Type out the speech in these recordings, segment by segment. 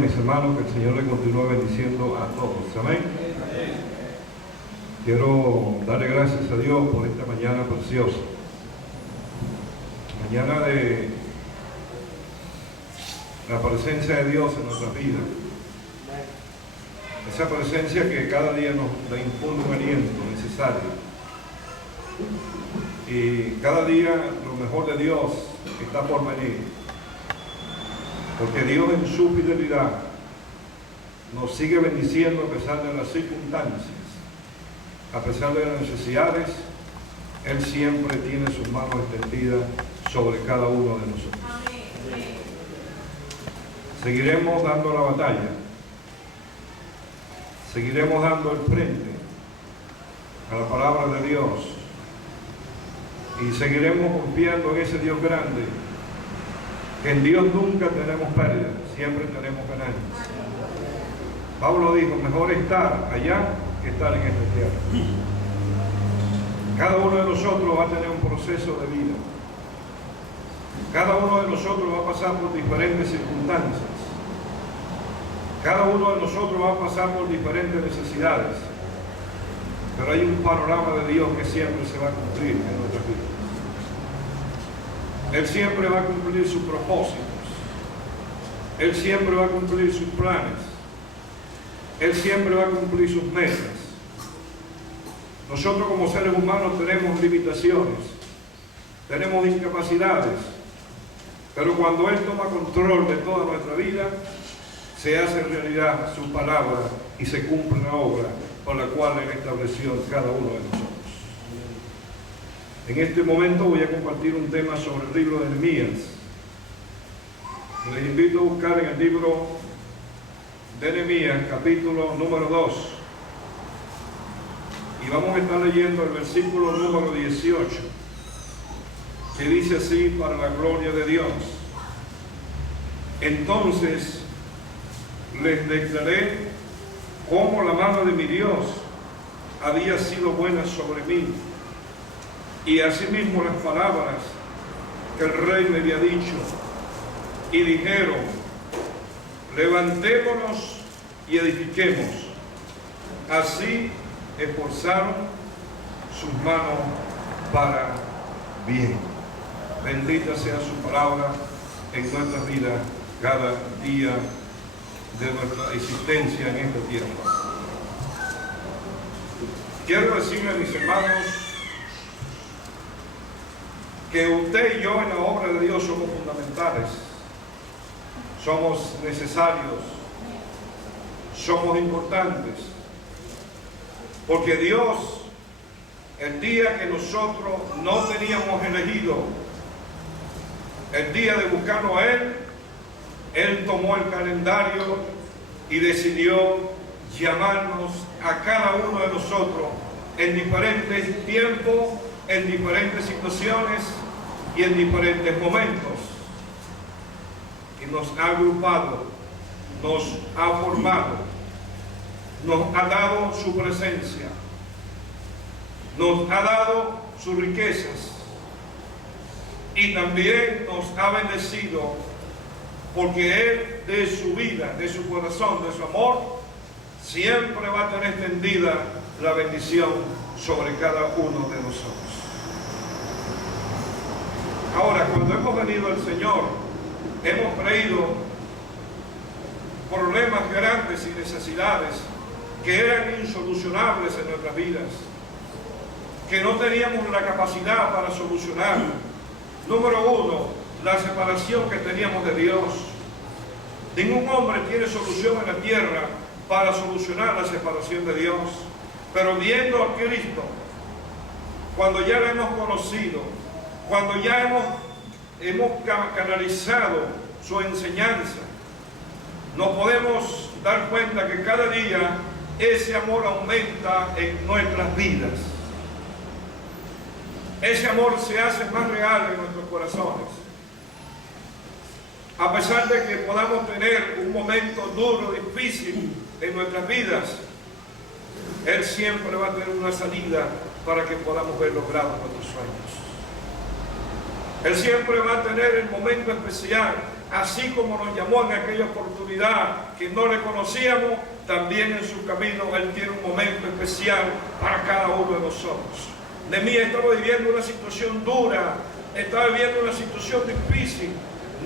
mis hermanos, que el Señor le continúe bendiciendo a todos. Amén. Quiero darle gracias a Dios por esta mañana preciosa. Mañana de la presencia de Dios en nuestras vidas. Esa presencia que cada día nos impone un aliento necesario. Y cada día lo mejor de Dios está por venir. Porque Dios en su fidelidad nos sigue bendiciendo a pesar de las circunstancias, a pesar de las necesidades. Él siempre tiene sus manos extendidas sobre cada uno de nosotros. Seguiremos dando la batalla, seguiremos dando el frente a la palabra de Dios y seguiremos confiando en ese Dios grande, que en Dios nunca tenemos pérdida, siempre tenemos ganancias. Pablo dijo, mejor estar allá que estar en esta tierra. Cada uno de nosotros va a tener un proceso de vida. Cada uno de nosotros va a pasar por diferentes circunstancias. Cada uno de nosotros va a pasar por diferentes necesidades. Pero hay un panorama de Dios que siempre se va a cumplir en nuestras vidas. Él siempre va a cumplir sus propósitos. Él siempre va a cumplir sus planes. Él siempre va a cumplir sus metas. Nosotros como seres humanos tenemos limitaciones, tenemos incapacidades, pero cuando Él toma control de toda nuestra vida, se hace realidad su palabra y se cumple la obra por la cual Él estableció en cada uno de nosotros. En este momento voy a compartir un tema sobre el libro de Nehemías. Les invito a buscar en el libro de Nehemías, capítulo número 2. Y vamos a estar leyendo el versículo número 18, que dice así, para la gloria de Dios. Entonces les declaré cómo la mano de mi Dios había sido buena sobre mí, y asimismo las palabras que el rey me había dicho, y dijeron, levantémonos y edifiquemos. Así esforzaron sus manos para bien. Bendita sea su palabra en nuestras vidas cada día de nuestra existencia en esta tierra. Quiero decirle a mis hermanos que usted y yo en la obra de Dios somos fundamentales, somos necesarios, somos importantes, porque Dios, el día que nosotros no teníamos elegido, el día de buscarlo a Él tomó el calendario y decidió llamarnos a cada uno de nosotros en diferentes tiempos, en diferentes situaciones y en diferentes momentos. Y nos ha agrupado, nos ha formado, nos ha dado su presencia, nos ha dado sus riquezas y también nos ha bendecido, porque Él, de su vida, de su corazón, de su amor, siempre va a tener extendida la bendición sobre cada uno de nosotros. Ahora, cuando hemos venido al Señor, hemos traído problemas grandes y necesidades que eran insolucionables en nuestras vidas, que no teníamos la capacidad para solucionar. Número uno, la separación que teníamos de Dios. Ningún hombre tiene solución en la tierra para solucionar la separación de Dios. Pero viendo a Cristo, cuando ya lo hemos conocido, cuando ya hemos canalizado su enseñanza, nos podemos dar cuenta que cada día ese amor aumenta en nuestras vidas. Ese amor se hace más real en nuestros corazones. A pesar de que podamos tener un momento duro, difícil en nuestras vidas, Él siempre va a tener una salida para que podamos ver logrados nuestros sueños. Él siempre va a tener el momento especial así como nos llamó en aquella oportunidad que no le conocíamos, también en su camino Él tiene un momento especial para cada uno de nosotros. Nehemías estaba viviendo una situación dura, estaba viviendo una situación difícil.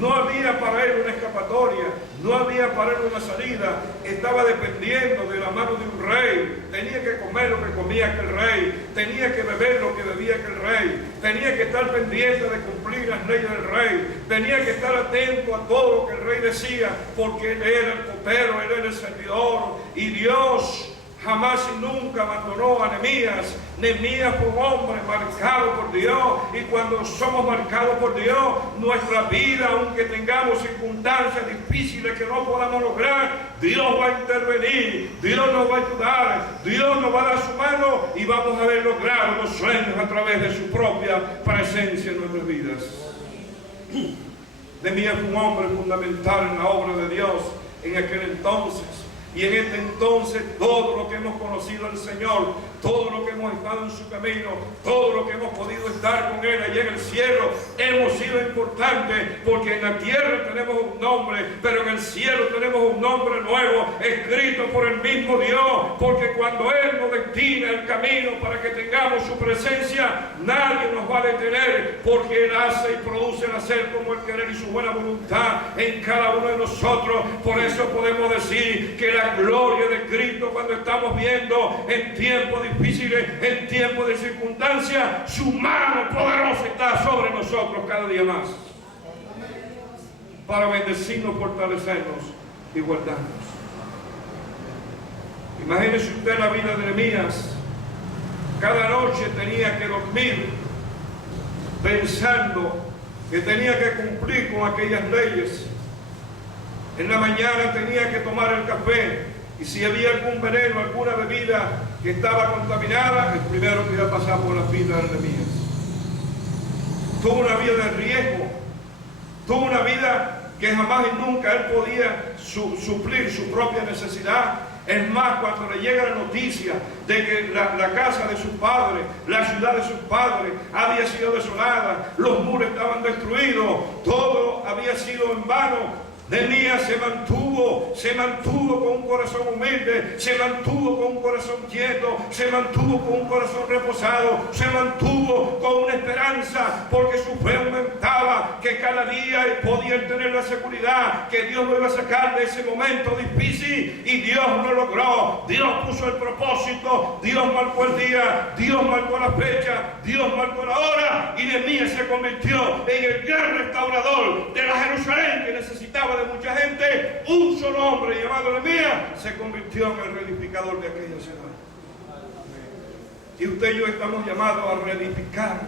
No había para él una escapatoria, no había para él una salida. Estaba dependiendo de la mano de un rey. Tenía que comer lo que comía aquel rey, tenía que beber lo que bebía aquel rey, tenía que estar pendiente de cumplir las leyes del rey, tenía que estar atento a todo lo que el rey decía, porque él era el copero, él era el servidor. Y Dios jamás y nunca abandonó a Nehemías. Nehemías fue un hombre marcado por Dios, y cuando somos marcados por Dios, nuestra vida, aunque tengamos circunstancias difíciles que no podamos lograr, Dios va a intervenir, Dios nos va a ayudar, Dios nos va a dar su mano y vamos a ver logrado los sueños a través de su propia presencia en nuestras vidas. Nehemías fue un hombre fundamental en la obra de Dios en aquel entonces. Y en este entonces, todo lo que hemos conocido al Señor, todo lo que hemos estado en su camino, todo lo que hemos podido estar con Él allá en el cielo, hemos sido importantes, porque en la tierra tenemos un nombre, pero en el cielo tenemos un nombre nuevo, escrito por el mismo Dios, porque cuando Él nos destina el camino para que tengamos su presencia, nadie nos va a detener, porque Él hace y produce el hacer como el querer y su buena voluntad en cada uno de nosotros. Por eso podemos decir que la gloria de Cristo, cuando estamos viendo en tiempos difíciles, en tiempos de circunstancias, su mano poderosa está sobre nosotros cada día más, para bendecirnos, fortalecernos y guardarnos. Imagínese usted la vida de Nehemías. Cada noche tenía que dormir pensando que tenía que cumplir con aquellas leyes. En la mañana tenía que tomar el café, y si había algún veneno, alguna bebida que estaba contaminada, el primero que iba a pasar por la vida de Nehemías. Tuvo una vida de riesgo, tuvo una vida que jamás y nunca él podía suplir su propia necesidad. Es más, cuando le llega la noticia de que la casa de sus padres, la ciudad de sus padres había sido desolada, los muros estaban destruidos, todo había sido en vano, Nehemías se mantuvo con un corazón humilde, se mantuvo con un corazón quieto, se mantuvo con un corazón reposado, se mantuvo con una esperanza, porque su fe aumentaba, que cada día él podía tener la seguridad que Dios lo iba a sacar de ese momento difícil, y Dios lo logró. Dios puso el propósito, Dios marcó el día, Dios marcó la fecha, Dios marcó la hora, y Nehemías se convirtió en el gran restaurador de la Jerusalén que necesitaba de mucha gente. Un solo hombre llamado Nehemías se convirtió en el reedificador de aquella ciudad. Y usted y yo estamos llamados a reedificar,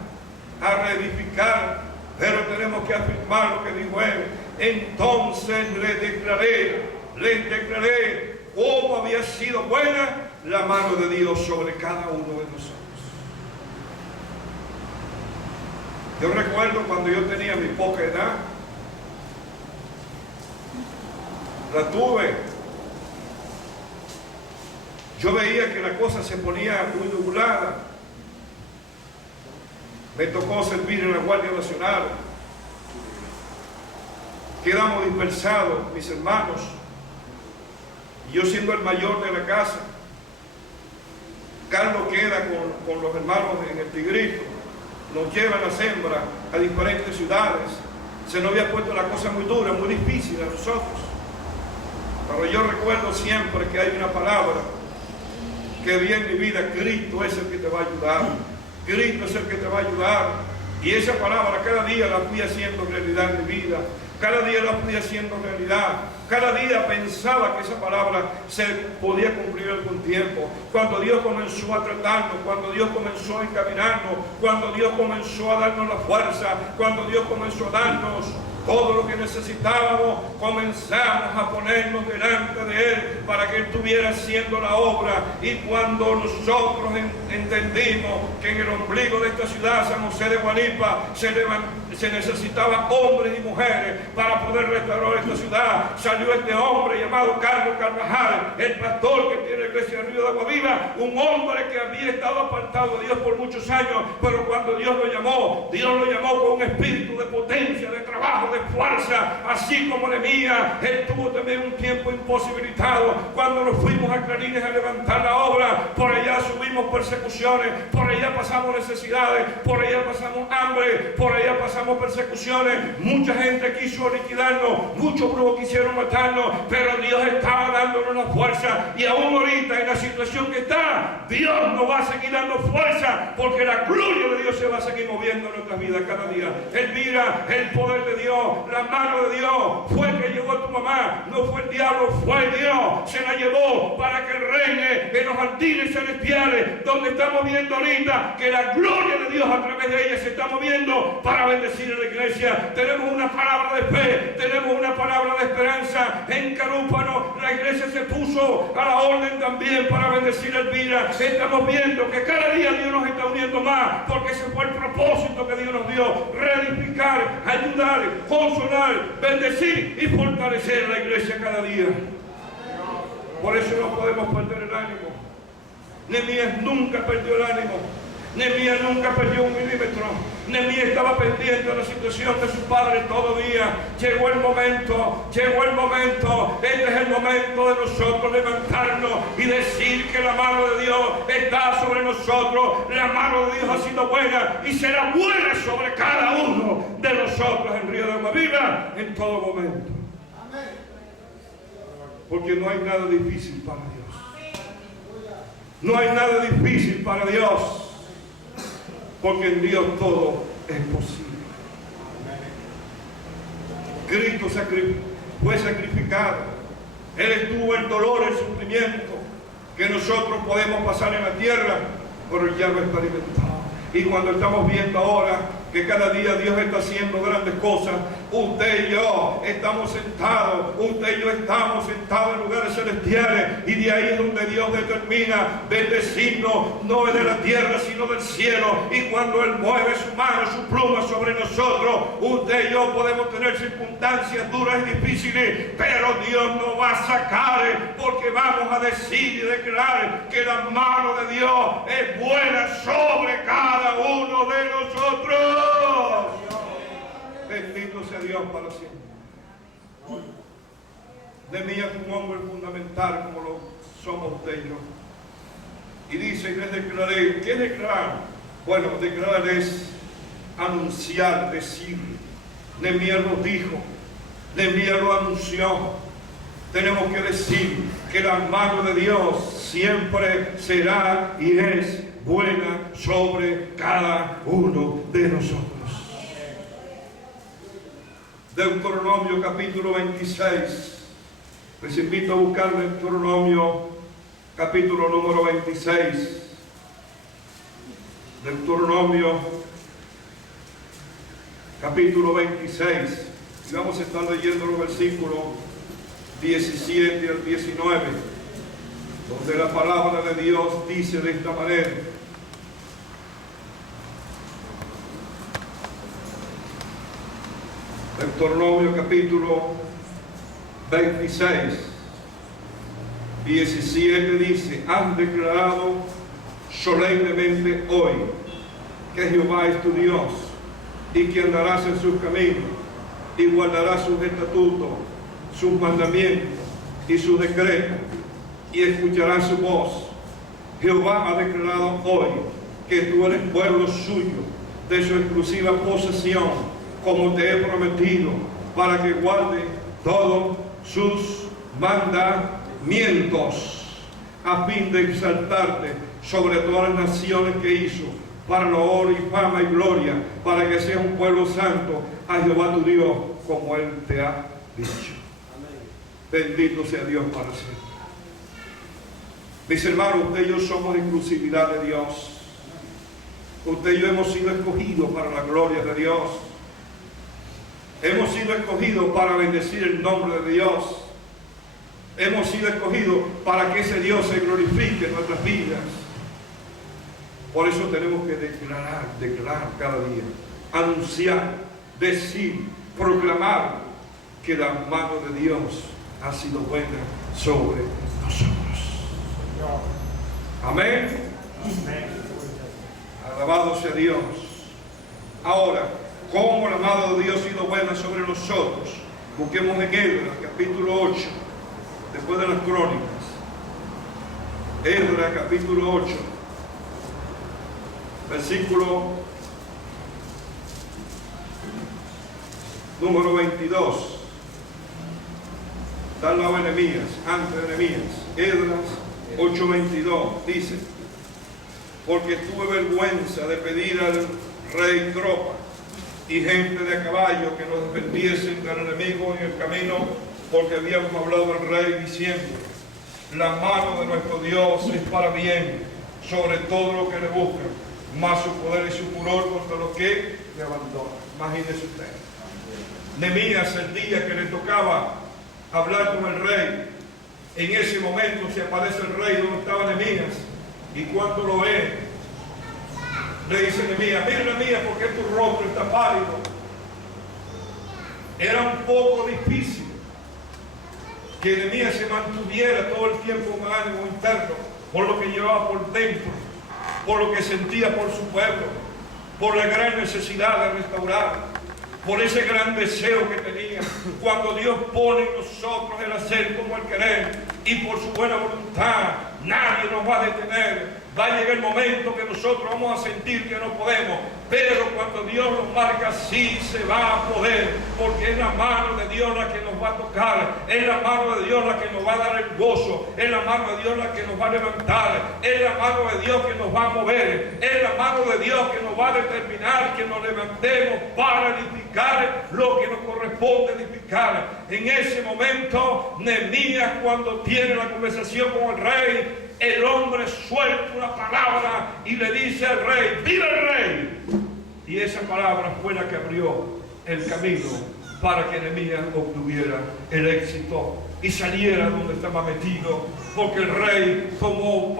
pero tenemos que afirmar lo que dijo él. Entonces les declaré cómo había sido buena la mano de Dios sobre cada uno de nosotros. Yo recuerdo cuando yo tenía mi poca edad, la tuve, yo veía que la cosa se ponía muy nublada. Me tocó servir en la Guardia Nacional. Quedamos dispersados, mis hermanos, y yo siendo el mayor de la casa. Carlos queda con los hermanos en el Tigrito. Nos llevan a Sembra a diferentes ciudades. Se nos había puesto la cosa muy dura, muy difícil a nosotros. Pero yo recuerdo siempre que hay una palabra que vi en mi vida: Cristo es el que te va a ayudar. Cristo es el que te va a ayudar. Y esa palabra cada día la fui haciendo realidad en mi vida. Cada día la fui haciendo realidad. Cada día pensaba que esa palabra se podía cumplir algún tiempo. Cuando Dios comenzó a tratarnos, cuando Dios comenzó a encaminarnos, cuando Dios comenzó a darnos la fuerza, cuando Dios comenzó a darnos todo lo que necesitábamos, comenzamos a ponernos delante de Él para que Él estuviera haciendo la obra. Y cuando nosotros entendimos que en el ombligo de esta ciudad, San José de Guanipa, se necesitaban hombres y mujeres para poder restaurar esta ciudad, salió este hombre llamado Carlos Carvajal, el pastor que tiene la iglesia de Río de Agua Viva, un hombre que había estado apartado de Dios por muchos años, pero cuando Dios lo llamó con un espíritu de potencia, de trabajo, de fuerza, así como Nehemías. Él tuvo también un tiempo imposibilitado cuando nos fuimos a Clarines a levantar la obra. Por allá subimos persecuciones, por allá pasamos necesidades, por allá pasamos hambre, por allá pasamos persecuciones. Mucha gente quiso liquidarnos, muchos brujos quisieron matarnos, pero Dios estaba dándonos la fuerza. Y aún ahorita en la situación que está, Dios nos va a seguir dando fuerza, porque la gloria de Dios se va a seguir moviendo en nuestras vidas cada día. Mira, el poder de Dios, la mano de Dios fue el que llevó a tu mamá, no fue el diablo, fue Dios. Se la llevó para que reine en los jardines celestiales, donde estamos viendo ahorita que la gloria de Dios a través de ella se está moviendo para bendecir a la iglesia. Tenemos una palabra de fe, tenemos una palabra de esperanza. En Carúpano la iglesia se puso a la orden también para bendecir a Elvira. Estamos viendo que cada día Dios nos está uniendo más, porque ese fue el propósito que Dios nos dio: reedificar, ayudar, consolar, bendecir y fortalecer la iglesia cada día. Por eso no podemos perder el ánimo. Nehemías nunca perdió el ánimo. Nehemías nunca perdió un milímetro. Nehemías estaba pendiente de la situación de su padre todo día. Llegó el momento, este es el momento de nosotros levantarnos y decir que la mano de Dios está sobre nosotros. La mano de Dios ha sido buena y será buena sobre cada uno de nosotros en Río de Agua Viva en todo momento. Porque no hay nada difícil para Dios. No hay nada difícil para Dios. Porque en Dios todo es posible. Cristo fue sacrificado. Él estuvo el dolor, el sufrimiento que nosotros podemos pasar en la tierra, pero Él ya lo experimentó. Y cuando estamos viendo ahora que cada día Dios está haciendo grandes cosas, usted y yo estamos sentados, en lugares celestiales, y de ahí es donde Dios determina bendecirnos, no es de la tierra sino del cielo. Y cuando Él mueve su mano, su pluma sobre nosotros, usted y yo podemos tener circunstancias duras y difíciles, pero Dios nos va a sacar, porque vamos a decir y declarar que la mano de Dios es buena sobre cada uno de nosotros. Bendito sea Dios para siempre. Nehemías fue un hombre fundamental como lo somos usted y yo. Y dice, y les declaré. ¿Qué declarar? Bueno, declarar es anunciar, decir. Nehemías lo dijo, Nehemías lo anunció. Tenemos que decir que la mano de Dios siempre será y es buena sobre cada uno de nosotros. Deuteronomio capítulo 26. Les invito a buscar Deuteronomio capítulo número 26. Deuteronomio capítulo 26. Y vamos a estar leyendo los versículos 17 al 19, donde la palabra de Dios dice de esta manera: Deuteronomio capítulo 26, 17 dice: han declarado solemnemente hoy que Jehová es tu Dios, y que andarás en sus caminos, y guardarás sus estatutos, sus mandamientos y sus decretos, y escucharás su voz. Jehová ha declarado hoy que tú eres pueblo suyo, de su exclusiva posesión, como te he prometido, para que guarde todos sus mandamientos, a fin de exaltarte sobre todas las naciones que hizo, para la honra y fama y gloria, para que seas un pueblo santo a Jehová tu Dios, como Él te ha dicho. Bendito sea Dios para siempre. Mis hermanos, usted y yo somos exclusividad de Dios. Usted y yo hemos sido escogidos para la gloria de Dios. Hemos sido escogidos para bendecir el nombre de Dios. Hemos sido escogidos para que ese Dios se glorifique en nuestras vidas. Por eso tenemos que declarar cada día, anunciar, decir, proclamar que la mano de Dios ha sido buena sobre nosotros. Amén. Alabado sea Dios. Ahora, cómo la mano de Dios ha sido buena sobre nosotros. Busquemos en Esdras, capítulo 8, después de las crónicas. Esdras, capítulo 8, versículo número 22. Está al lado de Nehemías, antes de Nehemías. Esdras 8:22 dice: porque tuve vergüenza de pedir al rey tropa y gente de a caballo que nos defendiesen del enemigo en el camino, porque habíamos hablado al rey diciendo: la mano de nuestro Dios es para bien sobre todo lo que le buscan, más su poder y su furor contra los que le abandonan. Imagínese usted. Nehemías, el día que le tocaba hablar con el rey, en ese momento se aparece el rey donde estaba Nehemías, y cuando lo ve, le dice Nehemías: mira Nehemías, ¿por qué tu rostro está pálido? Era un poco difícil que Nehemías se mantuviera todo el tiempo con ánimo interno, por lo que llevaba por dentro, por lo que sentía por su pueblo, por la gran necesidad de restaurar, por ese gran deseo que tenía. Cuando Dios pone en nosotros el hacer como el querer, y por su buena voluntad, nadie nos va a detener. Va a llegar el momento que nosotros vamos a sentir que no podemos, pero cuando Dios nos marca, sí se va a poder, porque es la mano de Dios la que nos va a tocar, es la mano de Dios la que nos va a dar el gozo, es la mano de Dios la que nos va a levantar, es la mano de Dios que nos va a mover, es la mano de Dios que nos va a determinar que nos levantemos para edificar lo que nos corresponde edificar. En ese momento, Nehemías, cuando tiene la conversación con el rey, el hombre suelta una palabra y le dice al rey: ¡viva el rey! Y esa palabra fue la que abrió el camino para que Nehemías obtuviera el éxito y saliera donde estaba metido, porque el rey tomó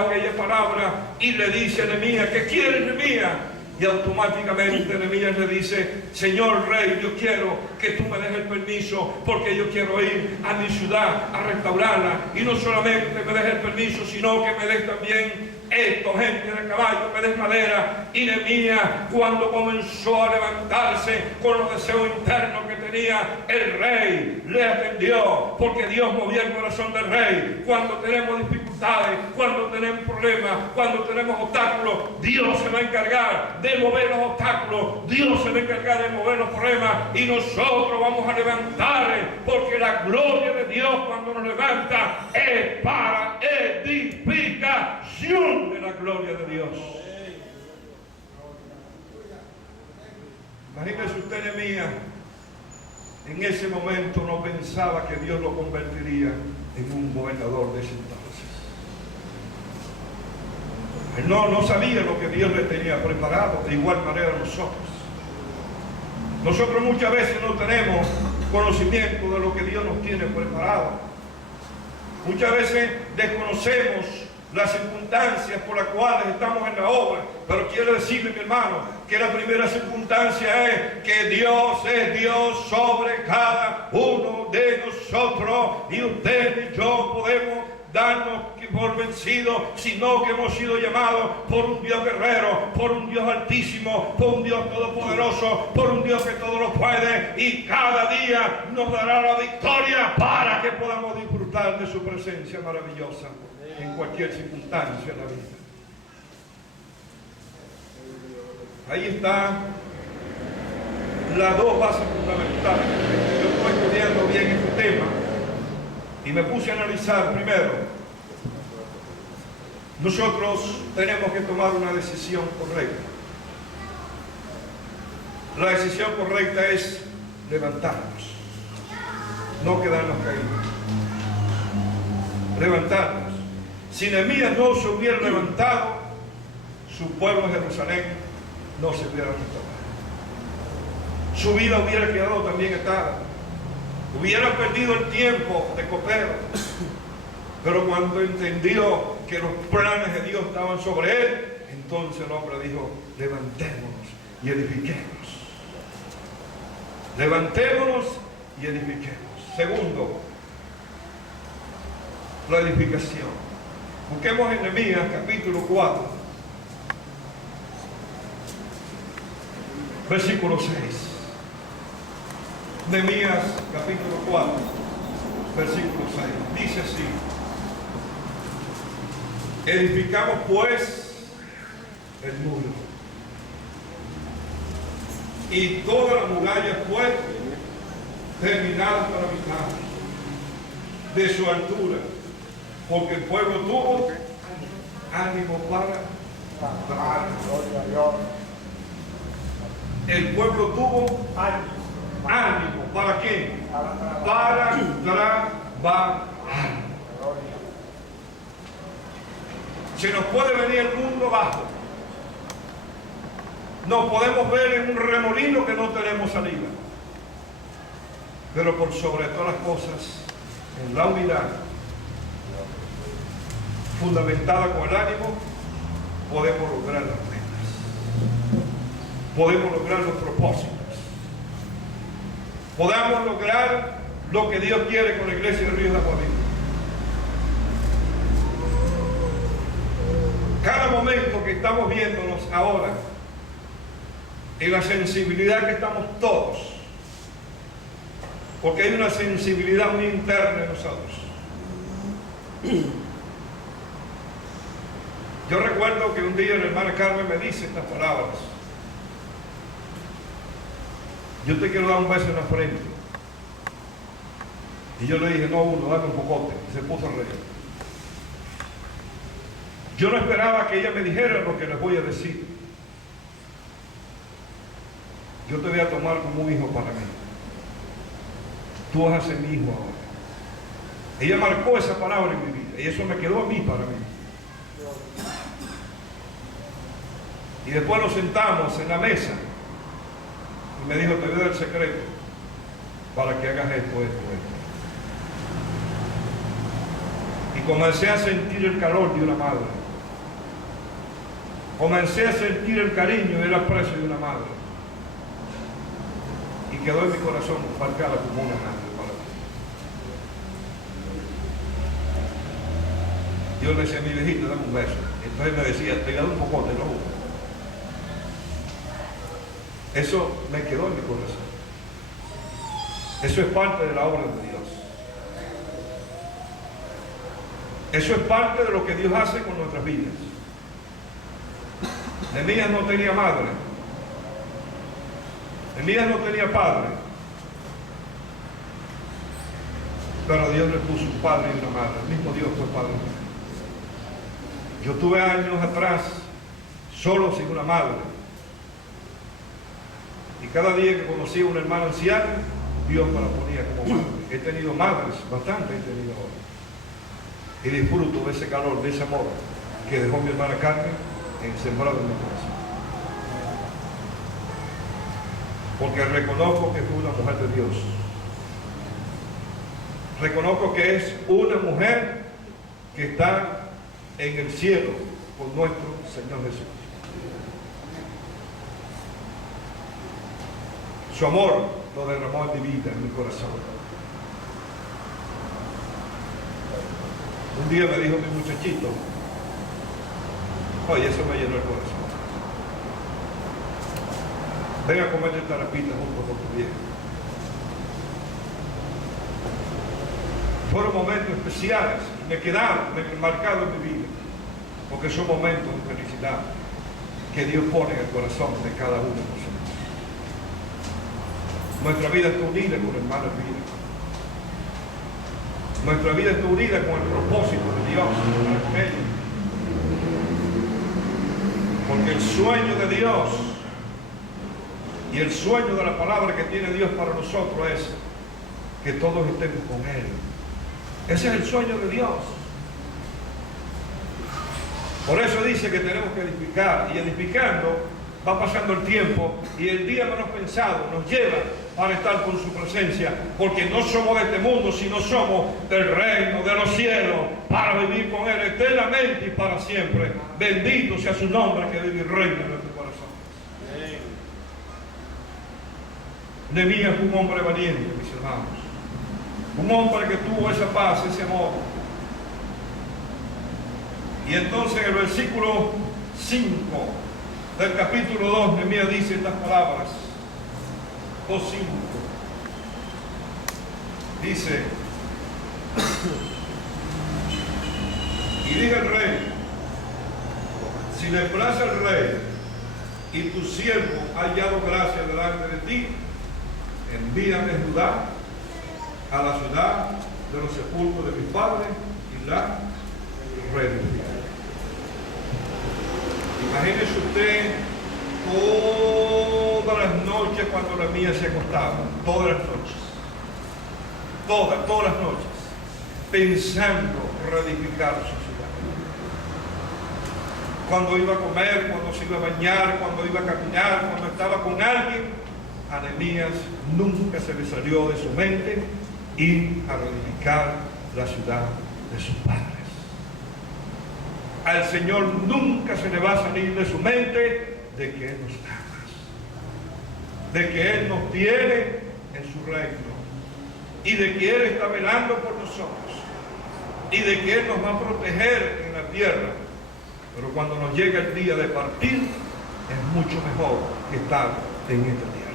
aquella palabra y le dice a Nehemías: ¿qué quieres, Nehemías? Y automáticamente Nehemías le dice: señor rey, yo quiero que tú me des el permiso, porque yo quiero ir a mi ciudad a restaurarla. Y no solamente me des el permiso, sino que me des también esto, gente de caballo, me des madera. Y Nehemías, cuando comenzó a levantarse con los deseos internos que tenía, el rey le atendió, porque Dios movía el corazón del rey. Cuando tenemos dificultades, cuando tenemos problemas, cuando tenemos obstáculos, Dios se va a encargar de mover los obstáculos, Dios se va a encargar de mover los problemas, y nosotros vamos a levantar, porque la gloria de Dios cuando nos levanta es para edificación de la gloria de Dios. Imagínese usted, Nehemías, en ese momento no pensaba que Dios lo convertiría en un gobernador de ese entonces. Él no sabía lo que Dios le tenía preparado. De igual manera nosotros muchas veces no tenemos conocimiento de lo que Dios nos tiene preparado. Muchas veces desconocemos las circunstancias por las cuales estamos en la obra, pero quiero decirle, mi hermano, que la primera circunstancia es que Dios es Dios sobre cada uno de nosotros, y usted y yo podemos darnos por vencidos, sino que hemos sido llamados por un Dios guerrero, por un Dios altísimo, por un Dios todopoderoso, por un Dios que todo lo puede, y cada día nos dará la victoria para que podamos disfrutar de su presencia maravillosa en cualquier circunstancia de la vida. Ahí están las dos bases fundamentales. Yo estoy estudiando bien este tema y me puse a analizar. Primero, nosotros tenemos que tomar una decisión correcta. La decisión correcta es levantarnos, no quedarnos caídos. Levantarnos. Si Nehemías no se hubiera levantado, su pueblo Jerusalén no se hubiera restaurado. Su vida hubiera quedado también atada. Hubiera perdido el tiempo de copero. Pero cuando entendió que los planes de Dios estaban sobre él, entonces el hombre dijo: levantémonos y edifiquemos. Levantémonos y edifiquemos. Segundo, la edificación. Busquemos en Nehemías capítulo 4. versículo 6. Nehemías capítulo 4, versículo 6. Dice así: edificamos pues el muro, y toda la muralla fue terminada hasta la mitad de su altura, porque el pueblo tuvo ánimo para trabajar. El pueblo tuvo ánimo. ¿Para qué? Para trabajar. Se nos puede venir el mundo abajo. Nos podemos ver en un remolino que no tenemos salida. Pero por sobre todas las cosas, en la unidad, fundamentada con el ánimo, podemos lograr las metas. Podemos lograr los propósitos. Podemos lograr lo que Dios quiere con la iglesia de Ríos de Agua Viva. Cada momento que estamos viéndonos ahora, en la sensibilidad que estamos todos, porque hay una sensibilidad muy interna en nosotros. Yo recuerdo que un día la hermana Carmen me dice estas palabras: yo te quiero dar un beso en la frente. Y yo le dije: no uno, dame un pocote. Y se puso a reír. Yo no esperaba que ella me dijera lo que les voy a decir. Yo te voy a tomar como un hijo para mí. Tú vas a ser mi hijo ahora. Ella marcó esa palabra en mi vida, y eso me quedó a mí para mí. Y después nos sentamos en la mesa y me dijo: te voy a dar el secreto para que hagas esto. Y comencé a sentir el calor de una madre. Comencé a sentir el cariño y el aprecio de una madre. Y quedó en mi corazón marcada como una madre para mí. Yo le decía a mi viejita: dame un beso. Entonces me decía: te da un pocote, no uno. Eso me quedó en mi corazón. Eso es parte de la obra de Dios. Eso es parte de lo que Dios hace con nuestras vidas. Nehemías no tenía madre. Nehemías no tenía padre. Pero Dios le puso un padre y una madre. El mismo Dios fue padre. Yo tuve años atrás solo sin una madre. Y cada día que conocía a una hermana anciana, Dios me la ponía como madre. He tenido madres, bastante he tenido ahora. Y disfruto de ese calor, de ese amor que dejó mi hermana Carmen sembrado en mi corazón. Porque reconozco que fue una mujer de Dios. Reconozco que es una mujer que está en el cielo con nuestro Señor Jesús. Su amor lo derramó en mi vida, en mi corazón. Un día me dijo mi muchachito: oye, eso me llenó el corazón. Ven a comerte tarapita junto con tu vieja. Fueron momentos especiales, me quedaron marcados en mi vida, porque son momentos de felicidad que Dios pone en el corazón de cada uno de nosotros. Nuestra vida está unida con hermanos vida. Nuestra vida está unida con el propósito de Dios con ellos. Porque el sueño de Dios y el sueño de la palabra que tiene Dios para nosotros es que todos estemos con Él. Ese es el sueño de Dios. Por eso dice que tenemos que edificar, y edificando va pasando el tiempo y el día menos pensado nos lleva para estar con su presencia, porque no somos de este mundo, sino somos del reino, de los cielos, para vivir con Él eternamente y para siempre. Bendito sea su nombre, que vive y reina en nuestro corazón. Nehemías fue un hombre valiente, mis hermanos. Un hombre que tuvo esa paz, ese amor. Y entonces en el versículo 5 del capítulo 2, Nehemías dice estas palabras, 2:5. Dice, y diga el rey, si le place al rey y tu siervo ha hallado gracia delante de ti, envíame Judá a la ciudad de los sepulcros de mis padres y la reedificaré. Imagínese usted todas las noches cuando la mía se acostaba, todas las noches, todas las noches, pensando reedificar su ciudad. Cuando iba a comer, cuando se iba a bañar, cuando iba a caminar, cuando estaba con alguien, a Nehemías nunca se le salió de su mente ir a reedificar la ciudad de sus padres. Al Señor nunca se le va a salir de su mente de que Él nos ama, de que Él nos tiene en su reino y de que Él está velando por nosotros y de que Él nos va a proteger en la tierra. Pero cuando nos llega el día de partir, es mucho mejor que estar en esta tierra.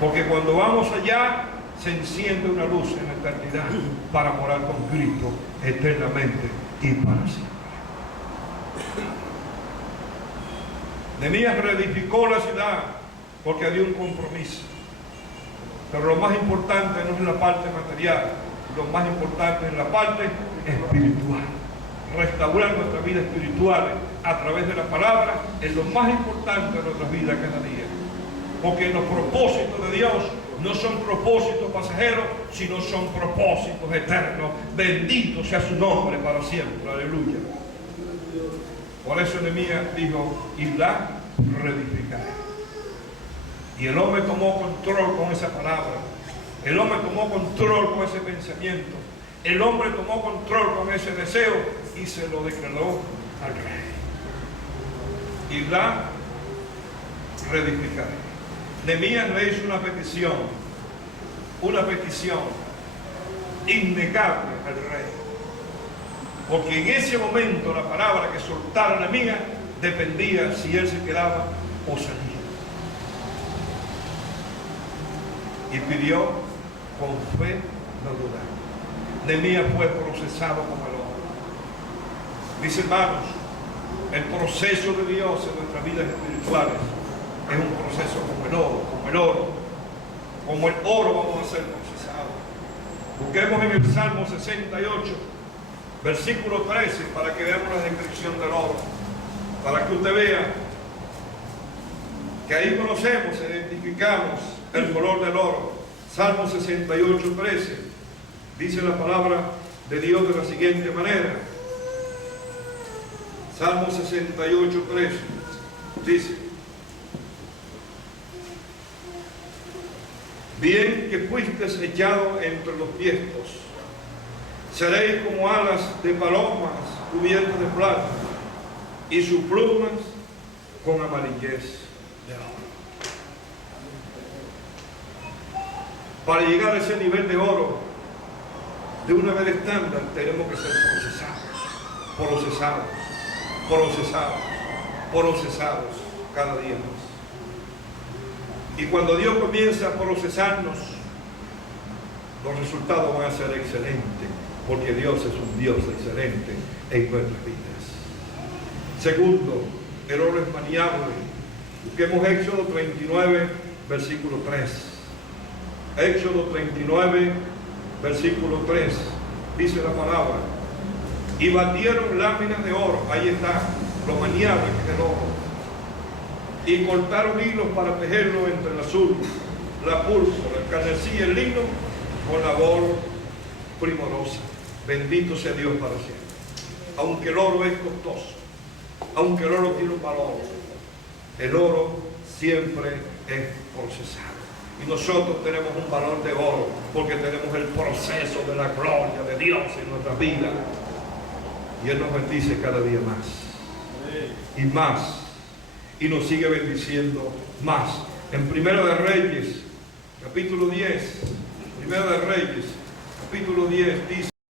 Porque cuando vamos allá, se enciende una luz en la eternidad para morar con Cristo eternamente y para siempre. Nehemías reedificó la ciudad porque había un compromiso. Pero lo más importante no es la parte material, lo más importante es la parte espiritual. Restaurar nuestra vida espiritual a través de la palabra es lo más importante de nuestra vida cada día. Porque los propósitos de Dios no son propósitos pasajeros, sino son propósitos eternos. Bendito sea su nombre para siempre. Aleluya. Por eso Nehemías dijo, y la reedificaré. Y el hombre tomó control con esa palabra. El hombre tomó control con ese pensamiento. El hombre tomó control con ese deseo y se lo declaró al rey. Y la reedificaré. Nehemías le hizo una petición innegable al rey. Porque en ese momento la palabra que soltara Nehemías dependía si él se quedaba o salía. Y pidió con fe, no dudando. Nehemías fue procesado como el oro. Mis hermanos, el proceso de Dios en nuestras vidas espirituales es un proceso como el oro. Como el oro vamos a ser procesados. Busquemos en el Salmo 68, versículo 13, para que veamos la descripción del oro. Para que usted vea que ahí conocemos, identificamos el color del oro. Salmo 68, 13. Dice la palabra de Dios de la siguiente manera. Salmo 68, 13. Dice: bien que fuisteis echado entre los tiestos, seréis como alas de palomas cubiertas de plata, y sus plumas con amarillez de oro. Para llegar a ese nivel de oro, de una vez estándar, tenemos que ser procesados cada día más. Y cuando Dios comienza a procesarnos, los resultados van a ser excelentes, porque Dios es un Dios excelente en nuestras vidas. Segundo, el oro es maniable. Busquemos Éxodo 39, versículo 3. Éxodo 39, versículo 3. Dice la palabra: y batieron láminas de oro, ahí está, lo maniable que es el oro, y cortaron hilos para tejerlo entre el azul, la púrpura, el carmesí y el lino con labor primorosa. Bendito sea Dios para siempre. Aunque el oro es costoso, aunque el oro tiene un valor, el oro siempre es procesado. Y nosotros tenemos un valor de oro porque tenemos el proceso de la gloria de Dios en nuestra vida. Y Él nos bendice cada día más y más. Y nos sigue bendiciendo más. En Primera de Reyes, capítulo 10, Primera de Reyes, capítulo 10, dice: